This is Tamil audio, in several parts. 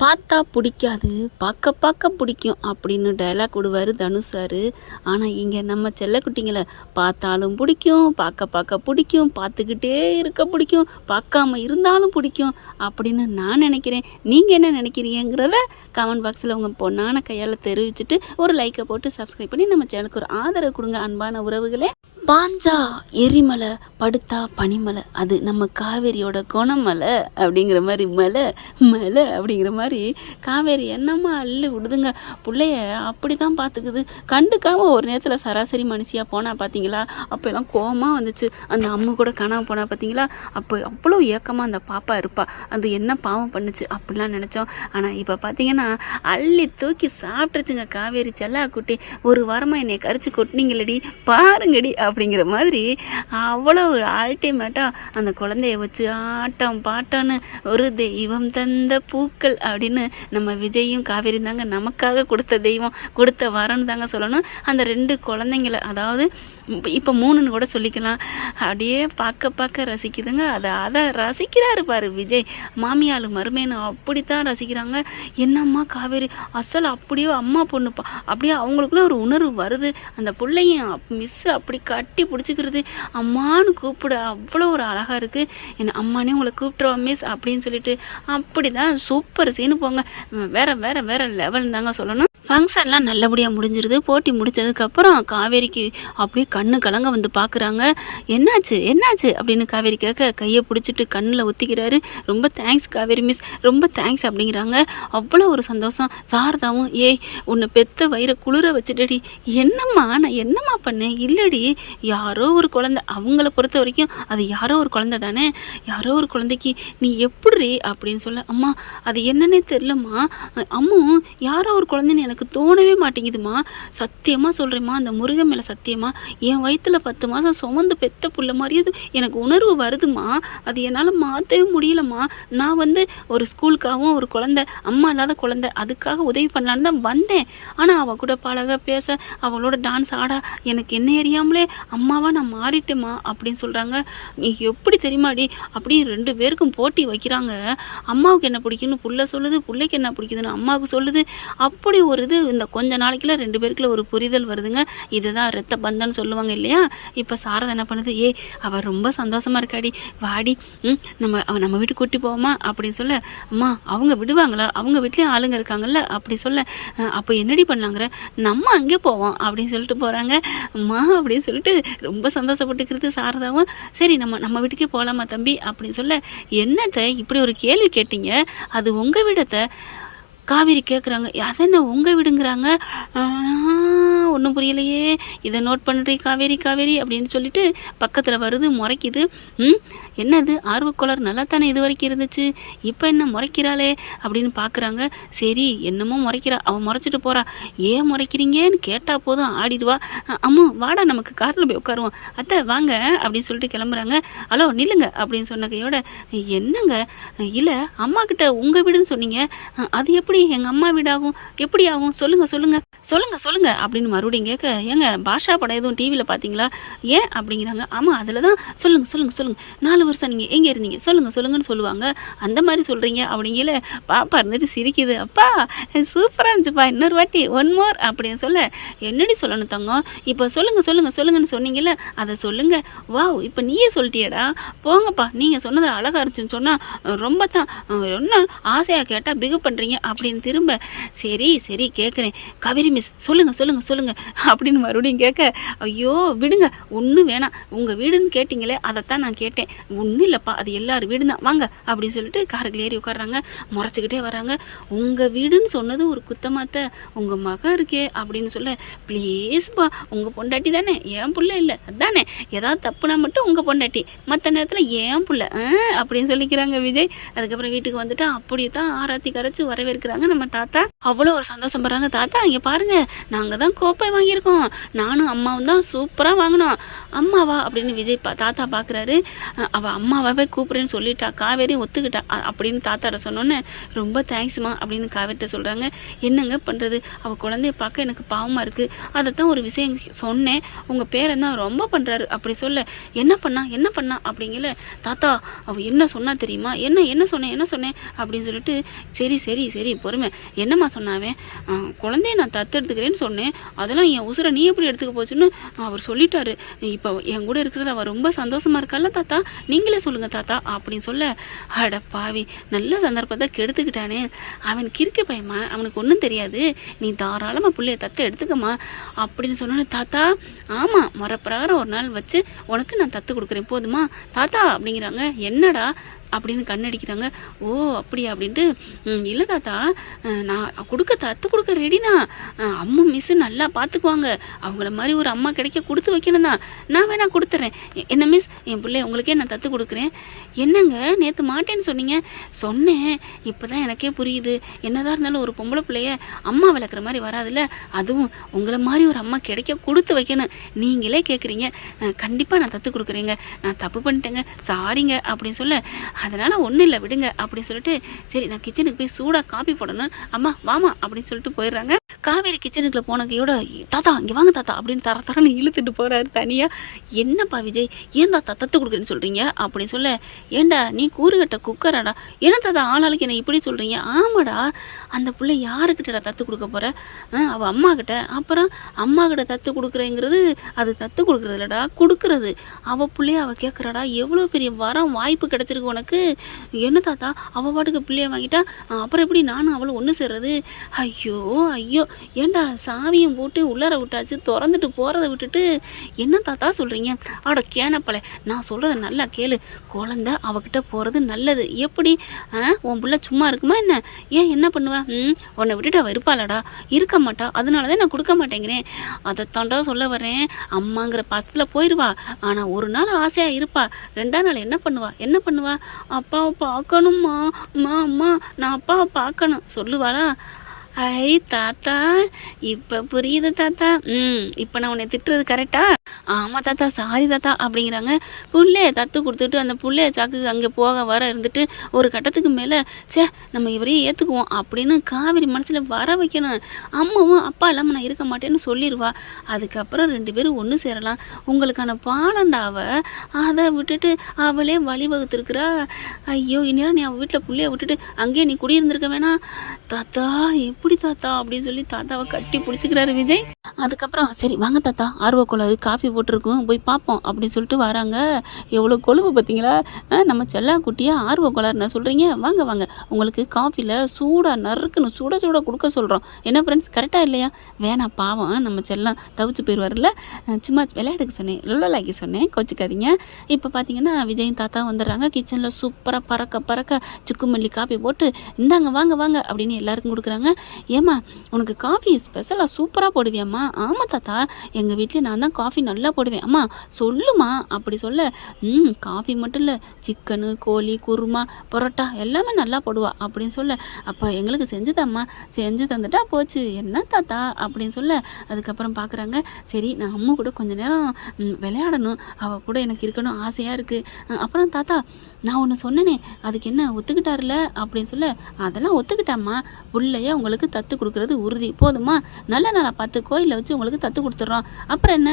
பார்த்தா பிடிக்காது, பார்க்க பார்க்க பிடிக்கும் அப்படின்னு டயலாக் விடுவார் தனுஷ் சார். ஆனால் இங்கே நம்ம செல்லக்குட்டிங்களை பார்த்தாலும் பிடிக்கும், பார்க்க பார்க்க பிடிக்கும், பார்த்துக்கிட்டே இருக்க பிடிக்கும், பார்க்காம இருந்தாலும் பிடிக்கும் அப்படின்னு நான் நினைக்கிறேன். நீங்கள் என்ன நினைக்கிறீங்கிறத கமெண்ட் பாக்ஸில் உங்கள் பொண்ணான கையால் தெரிவிச்சுட்டு ஒரு லைக்கை போட்டு சப்ஸ்கிரைப் பண்ணி நம்ம சேனலுக்கு ஒரு ஆதரவு கொடுங்க அன்பான உறவுகளே. பாஞ்சா எரிமலை, படுத்தா பனிமலை, அது நம்ம காவேரியோட குணமலை அப்படிங்கிற மாதிரி மலை மலை அப்படிங்கிற மாதிரி காவேரி என்னம்மா அள்ளி விடுதுங்க. பிள்ளைய அப்படி தான் பார்த்துக்குது. கண்டுக்காமல் ஒரு நேரத்தில் சராசரி மனுஷியாக போனால் பார்த்தீங்களா, அப்போ எல்லாம் கோவமாக வந்துச்சு. அந்த அம்மு கூட காணாமல் போனால் பார்த்தீங்களா, அப்போ அவ்வளோ ஏக்கமாக அந்த பாப்பா இருப்பா. அது என்ன பாவம் பண்ணுச்சு அப்படிலாம் நினச்சோம். ஆனால் இப்போ பார்த்தீங்கன்னா அள்ளி தூக்கி சாப்பிட்டுருச்சுங்க காவேரி செல்லா குட்டி. ஒரு வாரமாக என்னை கரிச்சு கொட்டினீங்களடி பாருங்கடி அப்படிங்கிற மாதிரி அவ்வளோ அல்டிமேட்டாக அந்த குழந்தைய வச்சு ஆட்டம் பாட்டம்னு ஒரு தெய்வம் தந்த பூக்கள் அப்படின்னு நம்ம விஜயும் காவேரி தாங்க நமக்காக கொடுத்த தெய்வம், கொடுத்த வரன்னு தாங்க சொல்லணும். அந்த 2 குழந்தைங்கள, அதாவது இப்போ 3ன்னு கூட சொல்லிக்கலாம், அப்படியே பார்க்க பார்க்க ரசிக்குதுங்க. அதை ரசிக்கிறாரு பாரு விஜய். மாமியாள் மருமேனு அப்படித்தான் ரசிக்கிறாங்க. என்னம்மா காவேரி அசல் அப்படியே அம்மா பொண்ணுப்பா, அப்படியே அவங்களுக்குள்ள ஒரு உணர்வு வருது. அந்த பிள்ளையும் மிஸ்ஸு அப்படி கட்டி பிடிச்சிக்கிறது, அம்மானு கூப்பிட அவ்வளோ ஒரு அழகாக இருக்குது. என்ன அம்மானே உங்களை கூப்பிட்ருவா மிஸ் அப்படின்னு சொல்லிட்டு அப்படி தான் சூப்பர் சீனு போங்க. வேற வேற வேற லெவல் தாங்க சொல்லணும். ஃபங்க்ஷன்லாம் நல்லபடியாக முடிஞ்சிருது. போட்டி முடித்ததுக்கப்புறம் காவேரிக்கு அப்படியே கண்ணு கலங்க வந்து பார்க்குறாங்க. என்னாச்சு என்னாச்சு அப்படின்னு காவேரி கேட்க கையை பிடிச்சிட்டு கண்ணில் ஒத்திக்கிறாரு. ரொம்ப தேங்க்ஸ் காவேரி மிஸ், ரொம்ப தேங்க்ஸ் அப்படிங்கிறாங்க. அவ்வளோ ஒரு சந்தோஷம். சாரதாவும் ஏய் உன்னை பெத்த வயிறை குளிர வச்சுட்டடி. என்னம்மா நான் என்னம்மா பண்ணேன்? இல்லடி யாரோ ஒரு குழந்தை, அவங்கள பொறுத்த வரைக்கும் அது யாரோ ஒரு குழந்தை தானே, யாரோ ஒரு குழந்தைக்கு நீ எப்படி அப்படின்னு சொல்ல. அம்மா அது என்னன்னே தெரிலம்மா, அம்மு யாரோ ஒரு குழந்தைன்னு எனக்கு தோணவே மாட்டேங்குதுமா, சத்தியமாக சொல்கிறேம்மா, அந்த முருகன் மேலே சத்தியமா என் வயிற்றில் 10 மாதம் சுமந்து பெத்த புள்ள மாதிரியே எனக்கு உணர்வு வருதுமா. அது என்னால் மாற்றவே முடியலம்மா. நான் ஒரு ஸ்கூலுக்காகவும் ஒரு குழந்தை, அம்மா இல்லாத குழந்தை, அதுக்காக உதவி பண்ணலான்னு தான் வந்தேன். ஆனால் அவள் கூட பழக பேச, அவளோட டான்ஸ் ஆட எனக்கு என்ன அறியாமலே அம்மாவா நான் மாறிட்டேம்மா அப்படின்னு சொல்கிறாங்க. நீ எப்படி தெரியுமாடி, அப்படியே 2 பேருக்கும் போட்டி வைக்கிறாங்க. அம்மாவுக்கு என்ன பிடிக்குன்னு புள்ள சொல்லுது, பிள்ளைக்கு என்ன பிடிக்குதுன்னு அம்மாவுக்கு சொல்லுது. அப்படி ஒரு இந்த கொஞ்ச நாளைக்குள்ள 2 பேருக்குள்ள ஒரு புரிதல் வருதுங்க. இதுதான் ரத்த பந்தன்னு சொல்லுவாங்க இல்லையா. இப்போ சாரதா என்ன பண்ணுது, அவள் ரொம்ப சந்தோஷமா இருக்காடி, வாடி நம்ம வீட்டுக்கு கூட்டி போவோமா அப்படின்னு சொல்ல. அம்மா அவங்க விடுவாங்களா, அவங்க வீட்லேயும் ஆளுங்க இருக்காங்கல்ல அப்படி சொல்ல. அப்போ என்னடி பண்ணலாங்கிற, நம்ம அங்கே போவோம் அப்படின்னு சொல்லிட்டு போகிறாங்க. அம்மா அப்படின்னு சொல்லிட்டு ரொம்ப சந்தோஷப்பட்டுக்கிறது சாரதாவும். சரி நம்ம வீட்டுக்கே போகலாமா தம்பி அப்படின்னு சொல்ல. என்னத்தை இப்படி ஒரு கேள்வி கேட்டீங்க, அது உங்கள் வீடத்தை காவேரி கேட்குறாங்க. அதென்ன உங்கள் வீடுங்கிறாங்க, ஒன்றும் புரியலையே, இதை நோட் பண்ணுறீ காவேரி காவேரி அப்படின்னு சொல்லிட்டு பக்கத்தில் வருது, முறைக்குது. என்னது ஆர்வக்கோளர் நல்லா தானே இது வரைக்கும் இருந்துச்சு, இப்போ என்ன முறைக்கிறாளே அப்படின்னு பார்க்குறாங்க. சரி என்னமோ முறைக்கிறா, அவன் முறைச்சிட்டு போகிறா. ஏன் முறைக்கிறீங்கன்னு கேட்டால் போதும் ஆடிடுவா. அம்மு வாடா நமக்கு காரில் போய் உட்காருவோம், அத்தை வாங்க அப்படின்னு சொல்லிட்டு கிளம்புறாங்க. ஹலோ நில்லுங்க அப்படின்னு சொன்ன கையோட, என்னங்க இல்லை அம்மா கிட்ட உங்கள் வீடுன்னு சொன்னீங்க, அது எப்படி எங்கள் அம்மா வீடாகும், எப்படி ஆகும் சொல்லுங்கள் சொல்லுங்கள் சொல்லுங்கள் சொல்லுங்கள் அப்படின்னு மறுபடியும் கேட்க. ஏங்க பாஷா படம் எதுவும் டிவியில் பார்த்தீங்களா ஏன் அப்படிங்கிறாங்க. ஆமாம் அதில் தான் சொல்லுங்கள் சொல்லுங்கள் சொல்லுங்கள் 4 வருஷம் நீங்கள் எங்கே இருந்தீங்க சொல்லுங்கள் சொல்லுங்கன்னு சொல்லுவாங்க, அந்த மாதிரி சொல்கிறீங்க அப்படிங்கிற. பாப்பா இருந்துட்டு சிரிக்குது. அப்பா சூப்பராக இருந்துச்சுப்பா, இன்னொரு வாட்டி 1 மோர் அப்படின்னு சொல்ல. என்னடி சொல்லணும் தங்கம், இப்போ சொல்லுங்கள் சொல்லுங்கள் சொல்லுங்கன்னு சொன்னீங்கல்ல அதை சொல்லுங்கள். வாவ் இப்போ நீயே சொல்லிட்டியடா, போங்கப்பா நீங்கள் சொன்னது அழகாக இருந்துச்சுன்னு சொன்னால் ரொம்ப தான் என்ன ஆசையாக கேட்டால் பிகு பண்ணுறீங்க அப்படின்னு திரும்ப. சரி சரி கேட்குறேன் காவேரி மிஸ் சொல்லுங்கள் சொல்லுங்கள் சொல்லுங்கள் அப்படின்னு மறுபடியும் கேட்க. ஐயோ விடுங்க ஒன்றும் வேணாம், உங்கள் வீடுன்னு கேட்டிங்களே அதைத்தான் நான் கேட்டேன், ஒன்றும் இல்லைப்பா அது எல்லாரும் வீடு தான் வாங்க அப்படின்னு சொல்லிட்டு காருக்கு ஏறி உட்காடுறாங்க. முறைச்சிக்கிட்டே வராங்க. உங்கள் வீடுன்னு சொன்னது ஒரு குத்தமாத்த, உங்கள் மகன் இருக்கே அப்படின்னு சொல்ல. ப்ளீஸ்ப்பா உங்கள் பொண்டாட்டி தானே, ஏன் புள்ள இல்லை அதானே, ஏதாவது தப்புனா மட்டும் உங்கள் பொண்டாட்டி, மற்ற நேரத்தில் ஏன் புள்ள அப்படின்னு சொல்லிக்கிறாங்க விஜய். அதுக்கப்புறம் வீட்டுக்கு வந்துட்டு அப்படியே தான் ஆராத்தி கரைச்சி வரவேற்கிறாங்க நம்ம தாத்தா. அவ்வளோ ஒரு சந்தோஷப்படுறாங்க. தாத்தா இங்கே பாருங்கள் நாங்கள் தான் கோப்பை வாங்கியிருக்கோம், நானும் அம்மாவும் தான் சூப்பராக வாங்கினோம். அம்மாவா அப்படின்னு விஜய் தாத்தா பார்க்குறாரு. அவ அவள் அம்மாவே கூப்பிட்றேன்னு சொல்லிட்டா, காவேரி ஒத்துக்கிட்டா அப்படின்னு தாத்தாட்ட சொன்னோன்னே ரொம்ப தேங்க்ஸ்மா அப்படின்னு காவேரிட்ட சொல்கிறாங்க. என்னங்க பண்ணுறது, அவள் குழந்தைய பார்க்க எனக்கு பாவமாக இருக்குது, அதைத்தான் ஒரு விஷயம் சொன்னேன், உங்கள் பேரன் தான் ரொம்ப பண்ணுறாரு அப்படி சொல்ல. என்ன பண்ணா அப்படிங்கல. தாத்தா அவள் என்ன சொன்னா தெரியுமா, என்ன சொன்னேன் அப்படின்னு சொல்லிட்டு, சரி சரி சரி பொறுமை, என்னம்மா சொன்னாவேன், குழந்தைய நான் தத்தெடுத்துக்கிறேன்னு சொன்னேன், அதெல்லாம் என் உசுரை நீ எப்படி எடுத்துக்க போச்சுன்னு அவர் சொல்லிட்டாரு, இப்போ என் கூட இருக்கிறது அவள் ரொம்ப சந்தோஷமாக இருக்கால தாத்தா, நீங்களே சொல்லுங்கள் தாத்தா அப்படின்னு சொல்ல. அட பாவி, நல்ல சந்தர்ப்பத்தை கெடுத்துக்கிட்டானே, அவன் கிறுக்கு பயமா, அவனுக்கு ஒன்றும் தெரியாது, நீ தாராளமாக பிள்ளைய தத்தை எடுத்துக்கம்மா அப்படின்னு சொன்னோன்னே, தாத்தா ஆமாம் முறைப்பிரகாரம் ஒரு நாள் வச்சு உனக்கு நான் தத்து கொடுக்குறேன் போதுமா தாத்தா அப்படிங்கிறாங்க. என்னடா அப்படின்னு கண்ணடிக்கிறாங்க. ஓ அப்படியா அப்படின்ட்டு, இல்லை தாத்தா நான் தத்து கொடுக்க ரெடினா, அம்மா மிஸ்ஸு நல்லா பார்த்துக்குவாங்க, அவங்கள மாதிரி ஒரு அம்மா கிடைக்க கொடுத்து வைக்கணும் தான், நான் வேணா கொடுத்துட்றேன், என்ன மிஸ் என் பிள்ளைய உங்களுக்கே நான் தத்து கொடுக்குறேன். என்னங்க நேற்று மாட்டேன்னு சொன்னீங்க, சொன்னேன், இப்போ தான் எனக்கே புரியுது, என்னதான் இருந்தாலும் ஒரு பொம்பளை பிள்ளைய அம்மா வளர்க்குற மாதிரி வராதுல்ல, அதுவும் உங்களை மாதிரி ஒரு அம்மா கிடைக்க கொடுத்து வைக்கணும், நீங்களே கேட்குறீங்க, கண்டிப்பாக நான் தத்து கொடுக்குறேங்க, நான் தப்பு பண்ணிட்டேங்க சாரிங்க அப்படின்னு சொல்ல. அதனால் ஒன்றும் இல்லை விடுங்க அப்படின்னு சொல்லிட்டு, சரி நான் கிச்சனுக்கு போய் சூடாக காப்பி போடணும், அம்மா வாமா அப்படின்னு சொல்லிட்டு போயிடுறாங்க. காவேரி கிச்சனுக்குள்ள போனக்கையோட, தாத்தா இங்கே வாங்க தாத்தா அப்படின்னு தரன்னு இழுத்துட்டு போகிறாரு தனியாக. என்னப்பா விஜய், ஏன் தாத்தா தத்து கொடுக்குறேன்னு சொல்கிறீங்க அப்படின்னு சொல்ல. ஏண்டா நீ கூறுகட்ட குக்கராடா, என்ன தாத்தா ஆளாளுக்கு என்ன இப்படி சொல்கிறீங்க. ஆமாடா, அந்த பிள்ளை யாருக்கிட்டடா தத்து கொடுக்க போகிற, அவள் அம்மா கிட்ட, அப்புறம் அம்மா கிட்ட தத்து கொடுக்குறேங்கிறது அது தத்து கொடுக்குறது இல்லைடா, கொடுக்குறது, அவள் பிள்ளைய அவள் கேட்குறாடா, எவ்வளோ பெரிய வரம் வாய்ப்பு கிடச்சிருக்கு உனக்கு, என்ன தாத்தா அவள் பாட்டுக்கு பிள்ளைய வாங்கிட்டா, அப்புறம் எப்படி நானும் அவளும் ஒன்று சேர்றது, ஐயோ ஐயோ, ஏண்டா சாவியும் போட்டு உள்ளார விட்டாச்சு, திறந்துட்டு போகிறத விட்டுட்டு என்ன தாத்தா சொல்கிறீங்க. ஆட கேனப்பலை, நான் சொல்கிறத நல்லா கேளு, குழந்த அவகிட்ட போகிறது நல்லது, எப்படி உன் பிள்ளை சும்மா இருக்குமா என்ன, ஏன் என்ன பண்ணுவா, உன்னை விட்டுட்டு அவள் இருப்பாளடா, இருக்க மாட்டா, அதனால தான் நான் கொடுக்க மாட்டேங்கிறேன், அதைத்தாண்டா சொல்ல வரேன், அம்மாங்கிற பாசத்தில் போயிடுவா, ஆனால் ஒரு நாள் ஆசையாக இருப்பா, ரெண்டாம் நாள் என்ன பண்ணுவா, அப்பாவை பார்க்கணும்மா, அம்மா நான் அப்பாவை பார்க்கணும் சொல்லுவாளா. ஐ தாத்தா இப்போ புரியுது தாத்தா, இப்போ நான் உன்னை திட்டுறது கரெக்டா, ஆமாம் தாத்தா சாரி தாத்தா அப்படிங்கிறாங்க. புள்ளைய தத்து கொடுத்துட்டு அந்த புள்ளைய சாக்கு அங்கே போக வர இருந்துட்டு ஒரு கட்டத்துக்கு மேலே, நம்ம இவரையே ஏற்றுக்குவோம் அப்படின்னு காவேரி மனசில் வர வைக்கணும். அம்மாவும் அப்பா இல்லாமல் நான் இருக்க மாட்டேன்னு சொல்லிடுவா, அதுக்கப்புறம் 2 பேரும் ஒன்று சேரலாம், உங்களுக்கான பாலண்டாவை அதை விட்டுட்டு அவளே வழிவகுத்துருக்குறா. ஐயோ இந்நேரம் நீ அவள் வீட்டில் புள்ளைய விட்டுட்டு அங்கேயே நீ குடியிருந்திருக்க வேணாம் தாத்தா, எப்படி தாத்தா அப்படின்னு சொல்லி தாத்தாவை கட்டி பிடிச்சிக்கிறாரு விஜய். அதுக்கப்புறம் சரி வாங்க தாத்தா, ஆர்வக்கோளாறு காஃபி போட்டிருக்கோம் போய் பார்ப்போம் அப்படின்னு சொல்லிட்டு வராங்க. எவ்வளோ கொழுப்பு பார்த்தீங்களா, நம்ம செல்லா குட்டியாக ஆர்வக்கோளாறு நான் சொல்கிறீங்க, வாங்க உங்களுக்கு காஃபியில் சூடாக நறுக்குன்னு சுட கொடுக்க சொல்கிறோம், என்ன ஃப்ரெண்ட்ஸ் கரெக்டாக இல்லையா. வேணாம் பாவம் நம்ம செல்லம் தவிச்சு போயிடுவார்ல, சும்மா விளையாடுக்கு சொன்னேன், லொல்லாக்கி சொன்னேன், கோச்சிக்காதீங்க. இப்போ பார்த்தீங்கன்னா விஜயும் தாத்தா வந்துடுறாங்க. கிச்சனில் சூப்பராக பறக்க சுக்குமல்லி காஃபி போட்டு இந்தாங்க வாங்க அப்படின்னு எல்லாருக்கும் கொடுக்குறாங்க. ஏம்மா உனக்கு காஃபி ஸ்பெஷலாக சூப்பராக போடுவியாம்மா. ஆமாம் தாத்தா, எங்கள் வீட்டில் நான் தான் காஃபி நல்லா போடுவேன், அம்மா சொல்லுமா அப்படி சொல்ல. காஃபி மட்டும் இல்லை, சிக்கனு கோழி குருமா பரோட்டா எல்லாமே நல்லா போடுவா அப்படின்னு சொல்ல. அப்போ எங்களுக்கு செஞ்சு தந்துட்டா போச்சு, என்ன தாத்தா அப்படின்னு சொல்ல. அதுக்கப்புறம் பார்க்குறாங்க, சரி நான் அம்மா கூட கொஞ்சம் நேரம் விளையாடணும், அவள் கூட எனக்கு இருக்கணும் ஆசையாக இருக்குது. அப்புறம் தாத்தா நான் ஒன்று சொன்னேனே அதுக்கு என்ன ஒத்துக்கிட்டாருல அப்படின்னு சொல்ல. அதெல்லாம் ஒத்துக்கிட்டாம்மா, பிள்ளைய உங்களுக்கு தத்து கொடுக்குறது உறுதி, போதுமா, நல்ல நாளாக பார்த்து கோயிலில் வச்சு உங்களுக்கு தத்து கொடுத்துட்றோம், அப்புறம் என்ன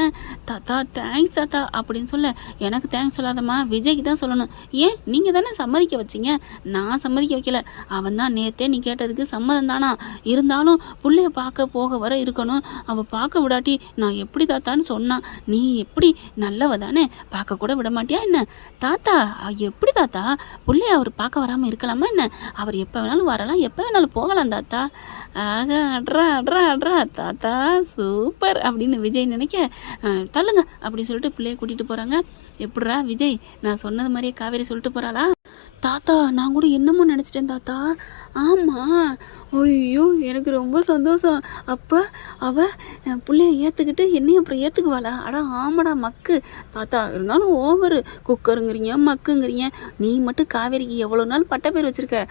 தாத்தா தேங்க்ஸ் தாத்தா அப்படின்னு சொல்ல. எனக்கு தேங்க்ஸ் சொல்லாதம்மா, விஜய்க்கு தான் சொல்லணும், ஏன் நீங்கள் தானே சம்மதிக்க வச்சிங்க, நான் சம்மதிக்க வைக்கல, அவன் தான் நேற்றே நீ கேட்டதுக்கு சம்மதம் தானா, இருந்தாலும் பிள்ளைய பார்க்க போக வர இருக்கணும், அவள் பார்க்க விடாட்டி நான் எப்படி தாத்தான்னு சொன்னான், நீ எப்படி நல்லவ தானே, பார்க்க கூட விட மாட்டியா என்ன தாத்தா, எப்படி தாத்தா பிள்ளைய அவர் பார்க்க வராமல் இருக்கலாமா என்ன, அவர் எப்போ வேணாலும் வரலாம் எப்போ வேணாலும் போகலாம் தாத்தா. ஆக அட்ரா தாத்தா சூப்பர் அப்படின்னு விஜய் நினைக்க, தள்ளுங்க அப்படின்னு சொல்லிட்டு பிள்ளைய கூட்டிகிட்டு போகிறாங்க. எப்படிரா விஜய், நான் சொன்னது மாதிரியே காவேரி சொல்லிட்டு போகிறாளா. தாத்தா நான் கூட என்னமோ நினச்சிட்டேன் தாத்தா. ஆமாம். ஐயோ எனக்கு ரொம்ப சந்தோஷம். அப்போ அவள் பிள்ளைய ஏற்றுக்கிட்டு என்னையும் அப்புறம் ஏற்றுக்குவாளா? அடா ஆமாடா மக்கு. தாத்தா இருந்தாலும் ஓவரு குக்கருங்கிறீங்க மக்குங்கிறீங்க. நீ மட்டும் காவேரிக்கு எவ்வளோ நாள் பட்ட பேர் வச்சுருக்க,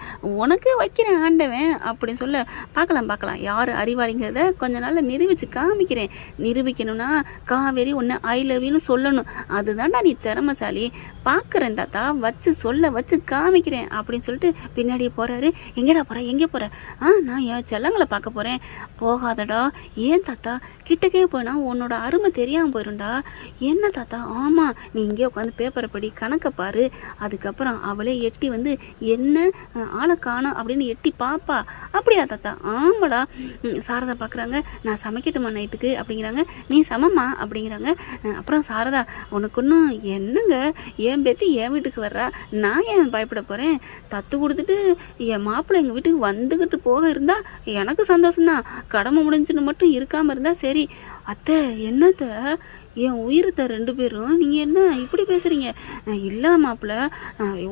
உனக்கு வைக்கிறேன் ஆண்டவன் அப்படின்னு சொல்ல. பார்க்கலாம் யார் அறிவாளிங்கிறத கொஞ்ச நாளில் நிரூபித்து காமிக்கிறேன். நிரூபிக்கணும்னா காவேரி உன்னை ஐ லவ் யூன்னு சொல்லணும். அதுதான்டா நீ திறமைசாலி. பார்க்குறேன் தாத்தா, வச்சு காமிக்கிறேன் அப்படின்னு சொல்லிட்டு பின்னாடியே போகிறாரு. எங்கேடா போகிற எங்கே போகிற? நான் என் செல்லங்களை பார்க்க போகிறேன். போகாதடா. ஏன் தாத்தா? கிட்டக்கே போனால் உன்னோட அருமை தெரியாமல் போயிடும்டா. என்ன தாத்தா? ஆமாம், நீ இங்கே உட்காந்து பேப்பரை படி, கணக்கை பாரு. அதுக்கப்புறம் அவளே எட்டி வந்து என்ன ஆளை காணோம் அப்படின்னு எட்டி பாப்பா. அப்படியா தாத்தா? ஆமாடா. சாரதா பார்க்குறாங்க. நான் சமைக்கட்டுமா நைட்டுக்கு அப்படிங்கிறாங்க. நீ சமம்மா அப்படிங்கிறாங்க. அப்புறம் சாரதா உனக்கு ஒன்றும் என்னங்க, என் பேத்தி என் வீட்டுக்கு வர்றா, நான் ஏன் பயப்பட போகிறேன்? தத்து கொடுத்துட்டு என் மாப்பிள்ளை எங்கள் வீட்டுக்கு வந்துக்கிட்டு போக இருந்தால் எனக்கு சந்தோஷம்தான். கடமை முடிஞ்சுன்னு மட்டும் இருக்காமல் இருந்தால் சரி. அத்தை என்னத்தை என் உயிரத்தை 2 பேரும் நீங்கள் என்ன இப்படி பேசுகிறீங்க? இல்லை மாப்பிள்ள,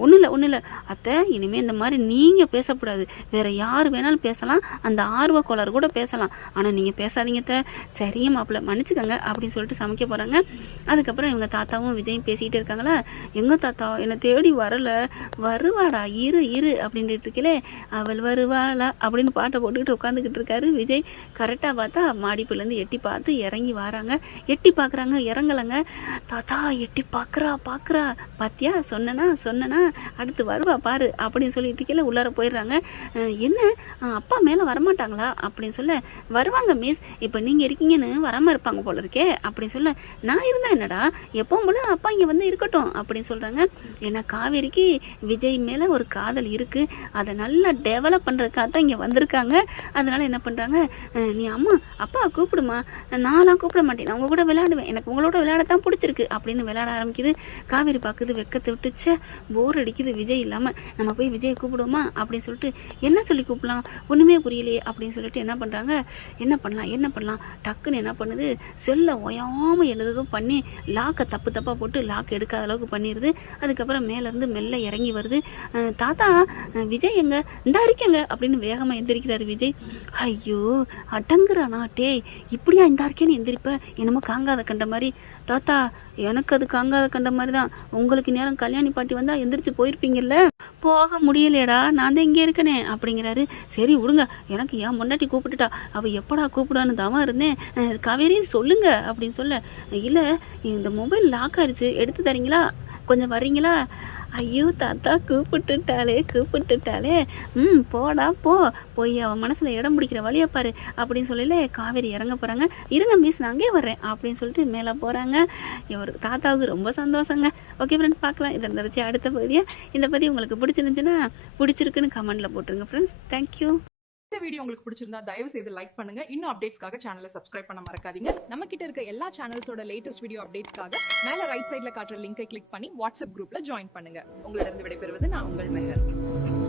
ஒன்றும் இல்லை அத்தை. இனிமேல் இந்த மாதிரி நீங்கள் பேசக்கூடாது. வேறு யார் வேணாலும் பேசலாம், அந்த ஆர்வ கோளாறு கூட பேசலாம், ஆனால் நீங்கள் பேசாதீங்க அத்தை. சரிங்க மாப்பிள்ள, மன்னிச்சுக்கோங்க அப்படின்னு சொல்லிட்டு சமைக்க போகிறாங்க. அதுக்கப்புறம் இவங்க தாத்தாவும் விஜயும் பேசிக்கிட்டு இருக்காங்களா. எங்கள் தாத்தா என்னை தேடி வரலை, வருவாடா இரு அப்படின்ட்டு இருக்கலே, அவள் வருவாளா அப்படின்னு பாட்டை போட்டுக்கிட்டு உட்காந்துக்கிட்டு இருக்காரு விஜய். கரெக்டாக பார்த்தா மாடிப்புலேருந்து எட்டி பார்த்து இறங்கி வராங்க. எட்டி பார்க்குறாங்க, இறங்கலைங்க. தாத்தா எட்டி பார்க்குறா பாத்தியா, சொன்னனா அடுத்து வருவா பாரு அப்படின்னு சொல்லிட்டு கீழே உள்ளார போயிடுறாங்க. என்ன அப்பா மேலே வரமாட்டாங்களா அப்படின்னு சொல்ல. வருவாங்க மிஸ், இப்போ நீங்கள் இருக்கீங்கன்னு வராமல் இருப்பாங்க போல இருக்கே அப்படின்னு சொல்ல. நான் இருந்தால் என்னடா, எப்பவும் போல அப்பா இங்கே வந்து இருக்கட்டும் அப்படின்னு சொல்கிறாங்க. ஏன்னா காவேரிக்கு விஜய் மேலே ஒரு காதல் இருக்குது, அதை நல்லா டெவலப் பண்ணுறதுக்காக தான் இங்கே வந்திருக்காங்க. அதனால் என்ன பண்ணுறாங்க, நீ அம்மா அப்பா கூப்பிடுமா, நான்லாம் கூப்பிட மாட்டேன், நான் உங்கள் கூட விளையாடுவேன், எனக்கு உங்களோட விளையாடத்தான் பிடிச்சிருக்கு அப்படின்னு விளையாட ஆரம்பிக்குது. காவேரி பார்க்குது, வெக்கத்தை விட்டுச்சே, போர் அடிக்குது விஜய் இல்லாமல், நம்ம போய் விஜயை கூப்பிடுவோமா அப்படின்னு சொல்லிட்டு. என்ன சொல்லி கூப்பிடலாம் ஒன்றுமே புரியலையே அப்படின்னு சொல்லிட்டு என்ன பண்ணுறாங்க, என்ன பண்ணலாம் டக்குன்னு என்ன பண்ணுது, செல்லை ஓயாமல் எழுதும் பண்ணி லாக்கை தப்பாக போட்டு லாக் எடுக்காத அளவுக்கு பண்ணிடுது. அதுக்கப்புறம் மேலேருந்து மெல்ல இறங்கி வருது. தாத்தா விஜய் எங்க? இந்தா இருக்கேங்க அப்படின்னு வேகமாக எந்திரிக்கிறாரு விஜய். ஐயோ அடங்குறானா, டே இப்படியா இந்த இருக்கேன்னு எந்திரிப்ப, என்னமோ காங்காத கண்ட மாதிரி. தாத்தா எனக்கு அது காங்காத கண்ட மாதிரி தான், உங்களுக்கு நேரம் கல்யாணி பாட்டி வந்தால் எந்திரிச்சு போயிருப்பீங்கல்ல, போக முடியலையடா, நான் தான் இங்கே இருக்கனே அப்படிங்கிறாரு. சரி விடுங்க, எனக்கு ஏன் முன்னாடி கூப்பிட்டுட்டா, அவள் எப்படா கூப்பிடான்னு தாமா இருந்தேன். காவேரி சொல்லுங்க அப்படின்னு சொல்ல. இல்லை இந்த மொபைல் லாக் ஆயிடுச்சு, எடுத்து தரீங்களா, கொஞ்சம் வரீங்களா? ஐயோ தாத்தா கூப்பிட்டுட்டாலே போடா போய் அவன் மனசில் இடம் பிடிக்கிற வழியை பாரு அப்படின்னு சொல்லல. காவேரி இறங்க போகிறாங்க. இருங்க மிஸ் நான் அங்கே வர்றேன் அப்படின்னு சொல்லிட்டு மேலே போகிறாங்க. இவர் தாத்தாவுக்கு ரொம்ப சந்தோஷங்க. ஓகே ஃப்ரெண்ட்ஸ், பார்க்கலாம் இதை இருந்துச்சு அடுத்த பகுதியாக. இந்த பகுதி உங்களுக்கு பிடிச்சிருந்துச்சுன்னா பிடிச்சிருக்குன்னு கமெண்ட்டில் போட்டுருங்க ஃப்ரெண்ட்ஸ். தேங்க்யூ. இந்த வீடியோ உங்களுக்கு பிடிச்சிருந்தா தயவு செய்து லைக் பண்ணுங்க. இன்னும் அப்டேட்ஸ்க்காக சேனலை சப்ஸ்கிரைப் பண்ண மறக்காதீங்க. நம்ம கிட்ட இருக்க எல்லா சேனல்ஸோட லேட்டஸ்ட் வீடியோ அப்டேட்ஸ்க்காக மேல ரைட் சைடுல காட்டுற லிங்கை கிளிக் பண்ணி வாட்ஸ்அப் குரூப்ல ஜாயின் பண்ணுங்க. உங்களிடம் விடைபெறுவது நான் உங்கள் மெஹர்.